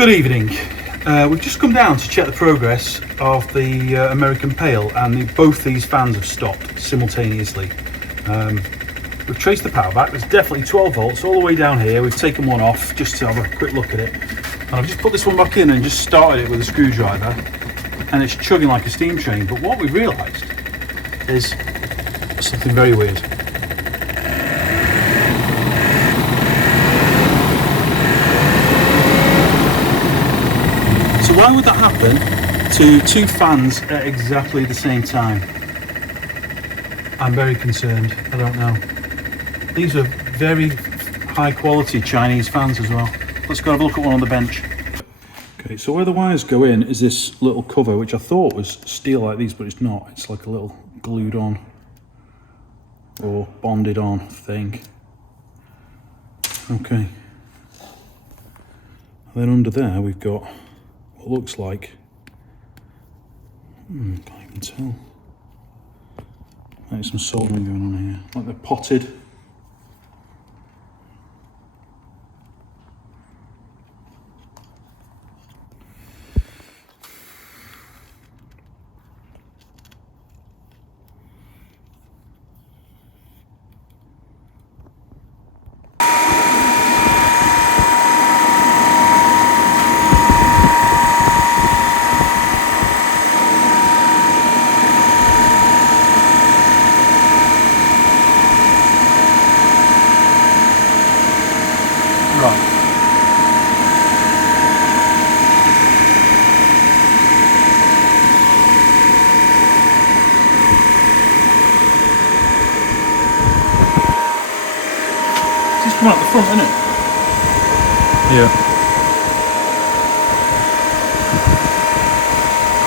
Good evening. We've just come down to check the progress of the American Pale, and both these fans have stopped simultaneously. We've traced the power back. There's definitely 12 volts all the way down here. We've taken one off just to have a quick look at it. And I've just put this one back in and just started it with a screwdriver, and it's chugging like a steam train. But what we've realised is something very weird. So why would that happen to two fans at exactly the same time? I'm very concerned. I don't know. These are very high quality Chinese fans as well. Let's go have a look at one on the bench. Okay, so where the wires go in is this little cover, which I thought was steel like these, but it's not. It's like a little glued on or bonded on thing. Okay. And then under there we've got what looks like, can't even tell. There's some soldering going on here, like they're potted. Right. Just come out the front, isn't it? Yeah.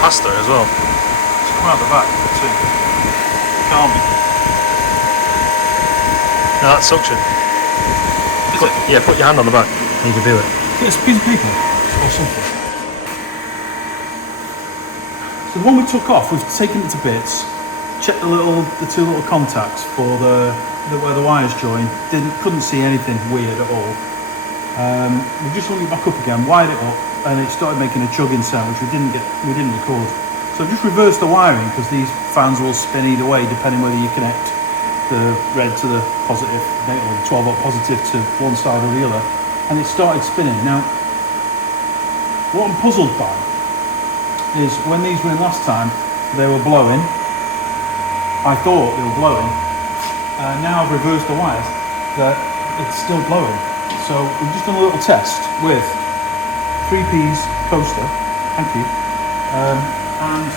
Pasta as well. Just come out the back too. Can't be. No, that's suction. Yeah, put your hand on the back and you can feel it. It's a piece of paper or something. So the one we took off, we've taken it to bits, checked the two little contacts for where the wires join. Couldn't see anything weird at all. We just hung it back up again, wired it up, and it started making a chugging sound, which we didn't record. So just reverse the wiring, because these fans will spin either way depending whether you connect the red to the positive, or the 12 volt positive to one side or the other, and it started spinning. Now, what I'm puzzled by is when these were in last time, they were blowing. I thought they were blowing. Now I've reversed the wires, that it's still blowing. So we've just done a little test with 3P's poster, thank you, and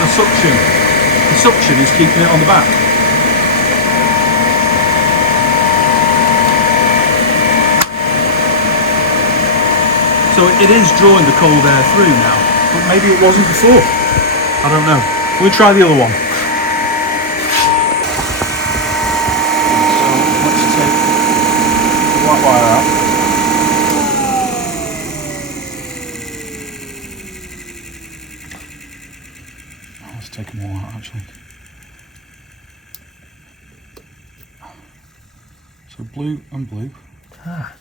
the suction is keeping it on the back. So it is drawing the cold air through now, but maybe it wasn't before. I don't know. We'll try the other one. So let's take the black wire out. Let's take them all out actually. So blue and blue. Ah,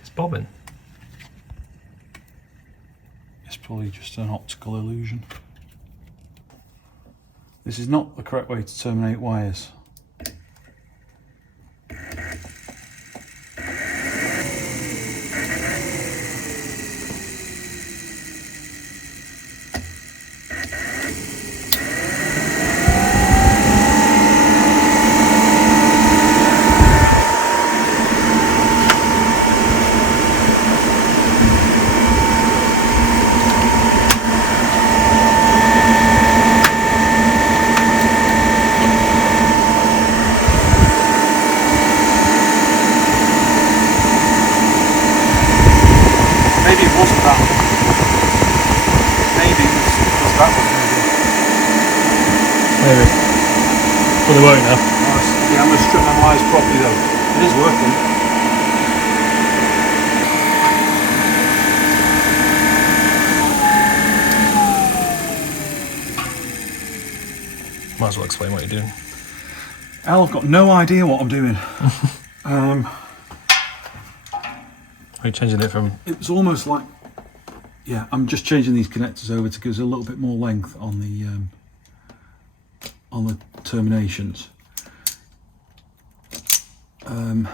it's bobbing. It's probably just an optical illusion. This is not the correct way to terminate wires. Maybe it wasn't that. Maybe it was that one. Maybe. Well, they won't now. Yeah, I'm going to strip my wires properly though. It is working. Might as well explain what you're doing. Al, I've got no idea what I'm doing. Are you changing it from? It was almost like, yeah, I'm just changing these connectors over to give us a little bit more length on the terminations. I'm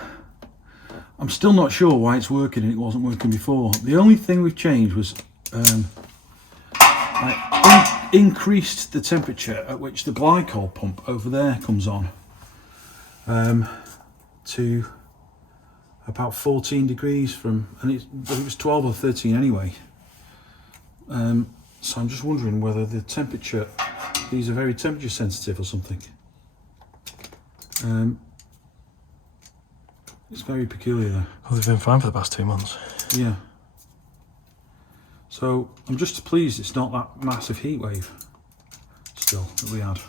still not sure why it's working and it wasn't working before. The only thing we've changed was I increased the temperature at which the glycol pump over there comes on to about 14 degrees from, and it was 12 or 13 anyway. So I'm just wondering whether the temperature, these are very temperature sensitive or something. It's very peculiar there. Well, they've been fine for the past 2 months. Yeah. So I'm just pleased it's not that massive heat wave still that we had.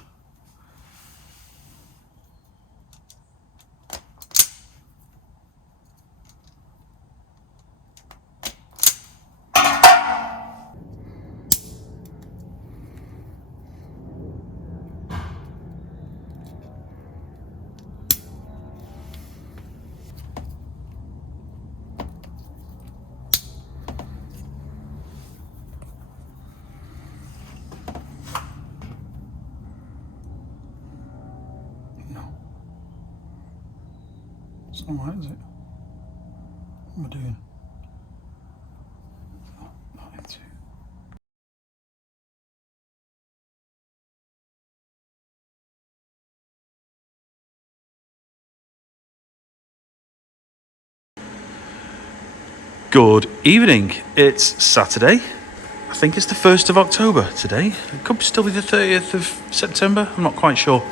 It's not right, is it? What am I doing? Not into. Good evening. It's Saturday. I think it's the 1st of October today. It could still be the 30th of September. I'm not quite sure.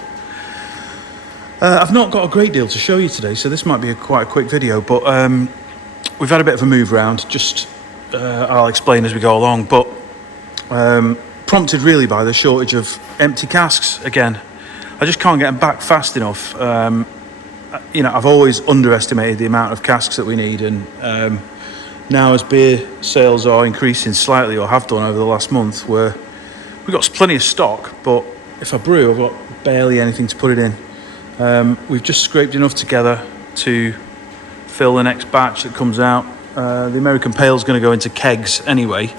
I've not got a great deal to show you today, so this might be quite a quick video, but we've had a bit of a move around. Just I'll explain as we go along, but prompted really by the shortage of empty casks again. I just can't get them back fast enough. You know, I've always underestimated the amount of casks that we need, and now as beer sales are increasing slightly, or have done over the last month, where we've got plenty of stock, but if I brew, I've got barely anything to put it in. We've just scraped enough together to fill the next batch that comes out. The American Pale is going to go into kegs anyway,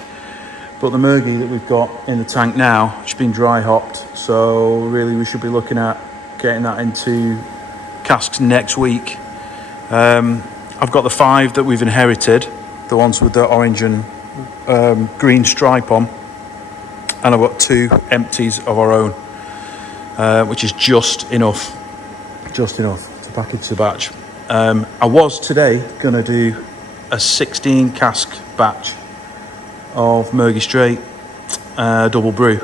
but the Murgy that we've got in the tank now has been dry hopped, so really we should be looking at getting that into casks next week. I've got the 5 that we've inherited, the ones with the orange and green stripe on, and I've got 2 empties of our own, which is just enough to package the batch. I was today going to do a 16 cask batch of Murgy Straight double brew,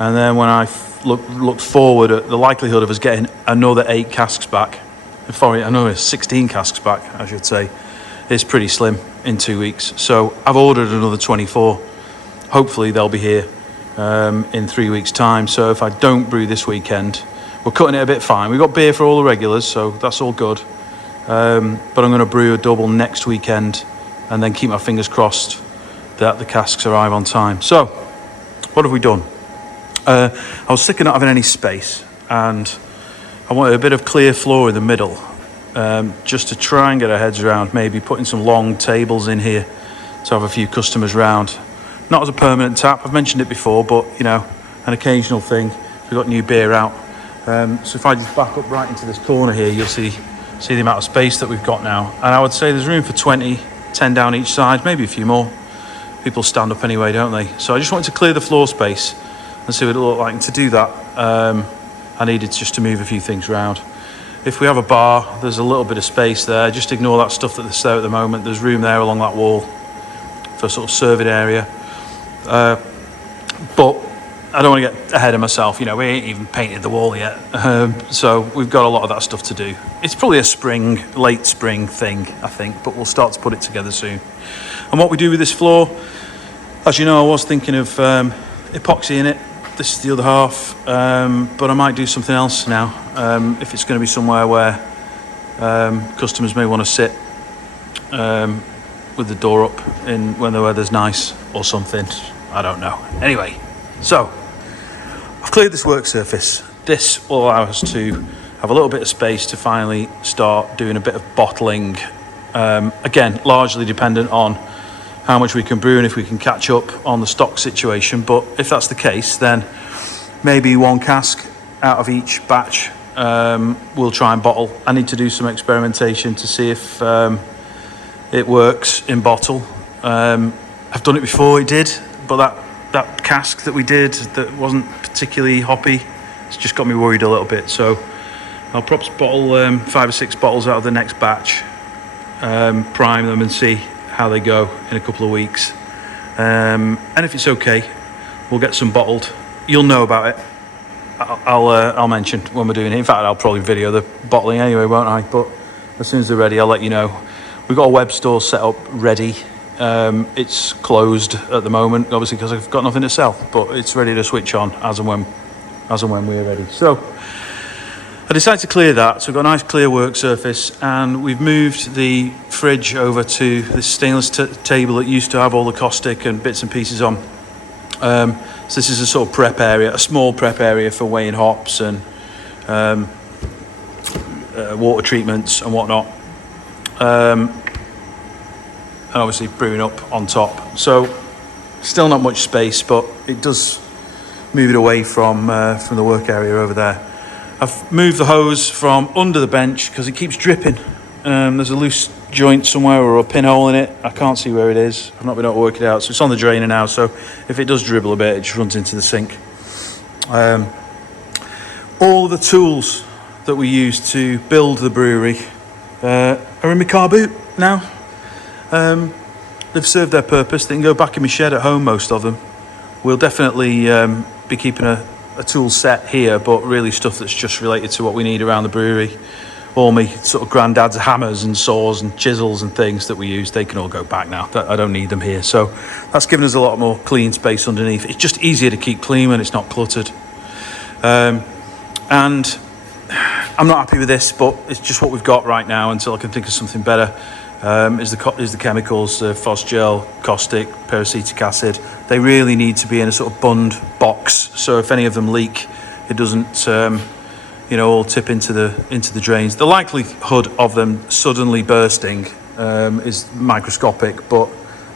and then when I looked forward at the likelihood of us getting another 8 casks back, another 16 casks back I should say, is pretty slim in 2 weeks. So I've ordered another 24. Hopefully they'll be here in 3 weeks time. So if I don't brew this weekend, we're cutting it a bit fine. We've got beer for all the regulars, so that's all good. But I'm going to brew a double next weekend and then keep my fingers crossed that the casks arrive on time. So, what have we done? I was sick of not having any space, and I wanted a bit of clear floor in the middle, just to try and get our heads around maybe putting some long tables in here to have a few customers round. Not as a permanent tap, I've mentioned it before, but you know, an occasional thing. We've got new beer out. So if I just back up right into this corner here, you'll see the amount of space that we've got now. And I would say there's room for 20, 10 down each side, maybe a few more. People stand up anyway, don't they? So I just wanted to clear the floor space and see what it looked like. And to do that, I needed just to move a few things around. If we have a bar, there's a little bit of space there. Just ignore that stuff that's there at the moment. There's room there along that wall for sort of serving area. But I don't want to get ahead of myself. You know, we ain't even painted the wall yet. So we've got a lot of that stuff to do. It's probably a late spring thing, I think, but we'll start to put it together soon. And what we do with this floor, as you know, I was thinking of epoxy in it. This is the other half, but I might do something else now. If it's going to be somewhere where customers may want to sit with the door up when the weather's nice or something. I don't know. Anyway, so I've cleared this work surface. This will allow us to have a little bit of space to finally start doing a bit of bottling Again, largely dependent on how much we can brew and if we can catch up on the stock situation. But if that's the case, then maybe 1 cask out of each batch we'll try and bottle. I need to do some experimentation to see if it works in bottle. I've done it before, it did, but that cask that we did that wasn't particularly hoppy, it's just got me worried a little bit. So I'll perhaps bottle 5 or 6 bottles out of the next batch, prime them and see how they go in a couple of weeks. And if it's okay, we'll get some bottled. You'll know about it. I'll mention when we're doing it. In fact, I'll probably video the bottling anyway, won't I? But as soon as they're ready, I'll let you know. We've got a web store set up ready. It's closed at the moment, obviously, because I've got nothing to sell, but it's ready to switch on as and when we're ready. So I decided to clear that, so we've got a nice clear work surface, and we've moved the fridge over to this stainless table that used to have all the caustic and bits and pieces on. So this is a sort of prep area, a small prep area for weighing hops and water treatments and whatnot. And obviously brewing up on top. So still not much space, but it does move it away from the work area over there. I've moved the hose from under the bench because it keeps dripping. There's a loose joint somewhere or a pinhole in it. I can't see where it is. I've not been able to work it out. So it's on the drainer now. So if it does dribble a bit, it just runs into the sink. All the tools that we use to build the brewery are in my car boot now. They've served their purpose. They can go back in my shed at home, most of them. We'll definitely be keeping a tool set here, but really stuff that's just related to what we need around the brewery. All my sort of granddad's hammers and saws and chisels and things that we use, they can all go back now. I don't need them here. So that's given us a lot more clean space underneath. It's just easier to keep clean when it's not cluttered. And I'm not happy with this, but it's just what we've got right now until I can think of something better. Is the chemicals, phosgel, caustic, peracetic acid. They really need to be in a sort of bund box. So if any of them leak, it doesn't all tip into the drains. The likelihood of them suddenly bursting is microscopic, but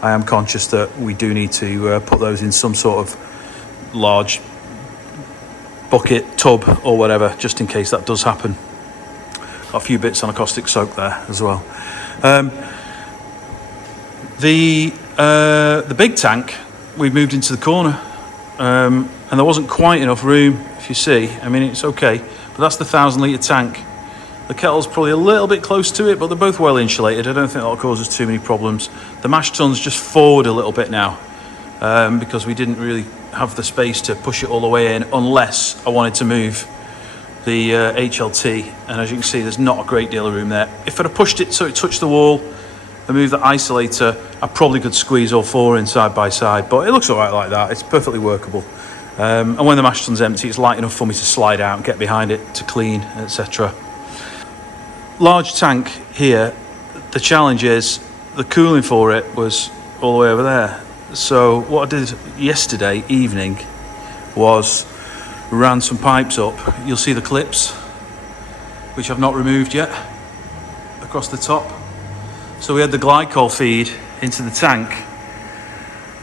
I am conscious that we do need to put those in some sort of large bucket, tub or whatever, just in case that does happen. Got a few bits on a caustic soak there as well. The big tank we've moved into the corner, and there wasn't quite enough room. If you see, I mean, it's okay, but that's the 1,000 litre tank. The kettle's probably a little bit close to it, but they're both well insulated. I don't think that'll cause us too many problems. The mash tun's just forward a little bit now, because we didn't really have the space to push it all the way in, unless I wanted to move the HLT, and as you can see, there's not a great deal of room there. If I'd have pushed it so it touched the wall and moved the isolator, I probably could squeeze all 4 in side by side, but it looks all right like that. It's perfectly workable. And when the mash tun's empty, it's light enough for me to slide out and get behind it to clean, etc. Large tank here, the challenge is the cooling for it was all the way over there. So what I did yesterday evening was ran some pipes up. You'll see the clips, which I've not removed yet, across the top. So we had the glycol feed into the tank,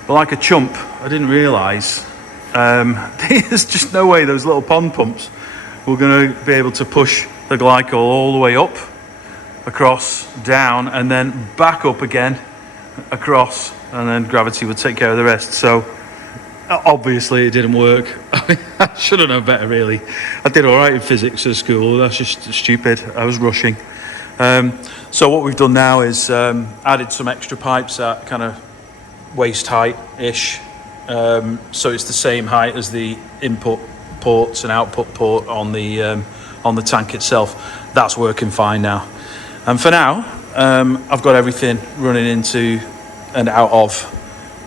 but like a chump, I didn't realise there's just no way those little pond pumps were going to be able to push the glycol all the way up, across, down, and then back up again, across, and then gravity would take care of the rest. So obviously it didn't work. I mean, I should have known better, really. I did all right in physics at school. That's just stupid. I was rushing. So what we've done now is added some extra pipes at kind of waist height-ish. So it's the same height as the input ports and output port on the tank itself. That's working fine now. And for now, I've got everything running into and out of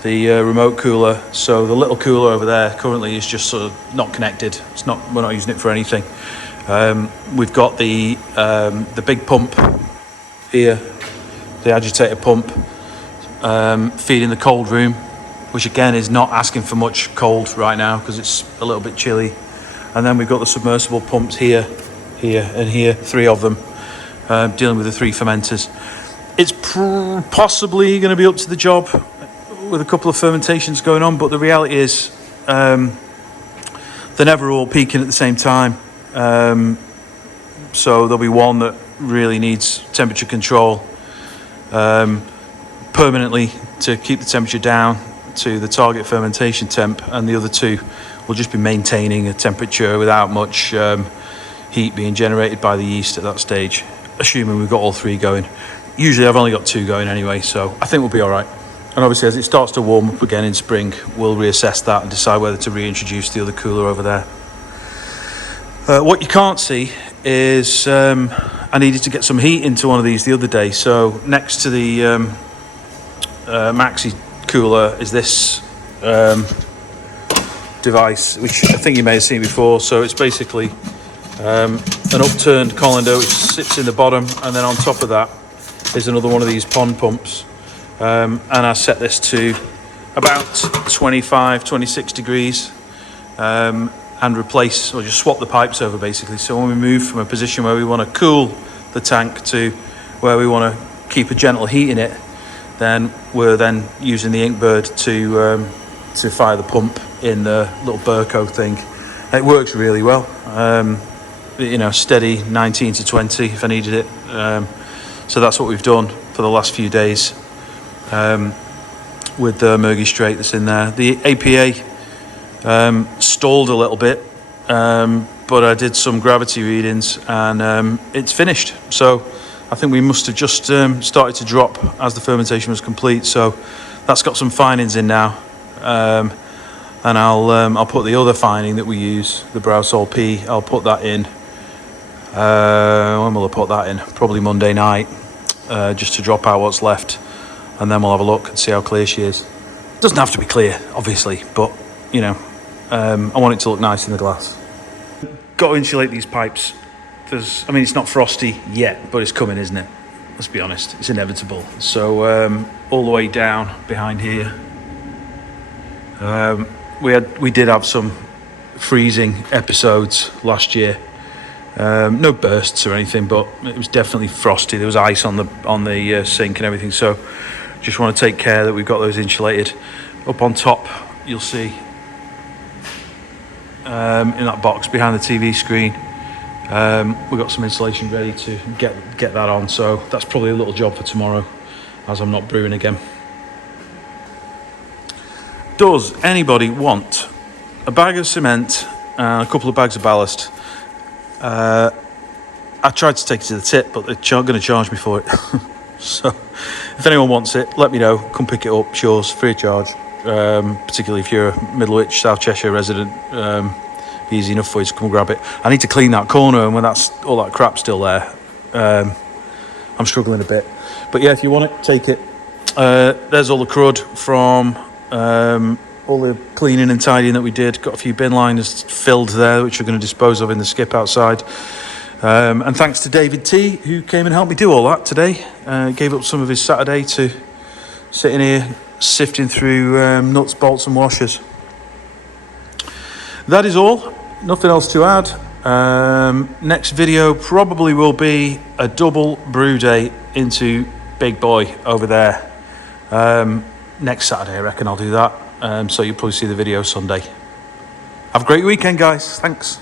the remote cooler. So the little cooler over there currently is just sort of not connected. We're not using it for anything. We've got the big pump here, the agitator pump, feeding the cold room, which again is not asking for much cold right now because it's a little bit chilly. And then we've got the submersible pumps here, and here, 3 of them, dealing with the 3 fermenters. It's possibly going to be up to the job with a couple of fermentations going on, but the reality is they're never all peaking at the same time. So there'll be one that really needs temperature control permanently to keep the temperature down to the target fermentation temp, and the other two will just be maintaining a temperature without much heat being generated by the yeast at that stage, assuming we've got all three going. Usually I've only got two going anyway, so I think we'll be all right. And obviously as it starts to warm up again in spring, we'll reassess that and decide whether to reintroduce the other cooler over there. What you can't see is I needed to get some heat into one of these the other day. So next to the Maxi cooler is this device, which I think you may have seen before. So it's basically an upturned colander which sits in the bottom, and then on top of that is another one of these pond pumps. And I set this to about 26 degrees and replace, or just swap the pipes over basically. So when we move from a position where we want to cool the tank to where we want to keep a gentle heat in it, then we're then using the Inkbird to fire the pump in the little Burco thing. It works really well. Steady 19 to 20 if I needed it. So that's what we've done for the last few days with the Murgy Straight that's in there. The APA stalled a little bit, but I did some gravity readings and it's finished. So I think we must have just started to drop as the fermentation was complete. So that's got some finings in now, and I'll put the other fining that we use, the Browsol P. I'll put that in. When will I put that in? Probably Monday night, just to drop out what's left, and then we'll have a look and see how clear she is. Doesn't have to be clear, obviously, but I want it to look nice in the glass. Got to insulate these pipes. It's not frosty yet, but it's coming, isn't it? Let's be honest, it's inevitable. So all the way down behind here, we did have some freezing episodes last year. No bursts or anything, but it was definitely frosty. There was ice on the sink and everything. So just want to take care that we've got those insulated. Up on top, you'll see in that box behind the TV screen, we've got some insulation ready to get that on. So that's probably a little job for tomorrow, as I'm not brewing again. Does anybody want a bag of cement and a couple of bags of ballast? I tried to take it to the tip, but they're going to charge me for it. So if anyone wants it, let me know. Come pick it up. It's yours, free of charge. Particularly if you're a Middlewich, South Cheshire resident, easy enough for you to come grab it. I need to clean that corner, and when that's all that crap still there, I'm struggling a bit. But yeah, if you want it, take it. There's all the crud from all the cleaning and tidying that we did. Got a few bin liners filled there, which we're going to dispose of in the skip outside. And thanks to David T, who came and helped me do all that today. Gave up some of his Saturday to sitting here sifting through nuts, bolts and washers. That is all. Nothing else to add. Next video probably will be a double brew day into Big Boy over there. Next Saturday, I reckon I'll do that. So you'll probably see the video Sunday. Have a great weekend, guys. Thanks.